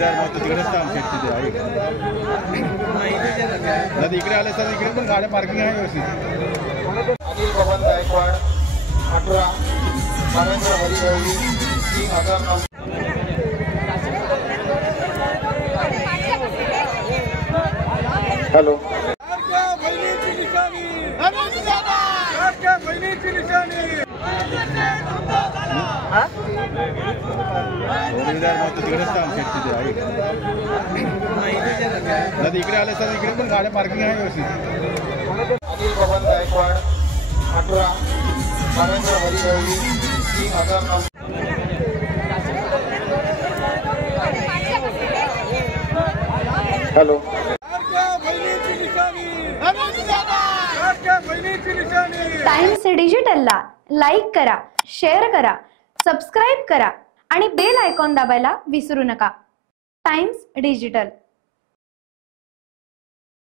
जोडीदार मग तिकडेच आमच्या तिथे आहे इकडे आले तर इकडे पण गाड्या पार्किंग आहे व्यवस्थित. अनिल बबन गायकवाड अठरा नरेंद्र हरिभाऊजी 3009. हॅलो जोडीदार मग तिकडेच आमच्या तिथे आहे इकडे आले तर इकडे पण गाड्या पार्किंग आहे व्यवस्थित. अनिल बबन गायकवाड अठरा Narendra Haribhauji 3009. Hello times डिजिटलला like करा, शेअर करा, सबस्क्राईब करा आणि बेल आयकॉन दाबायला विसरू नका. Times digital.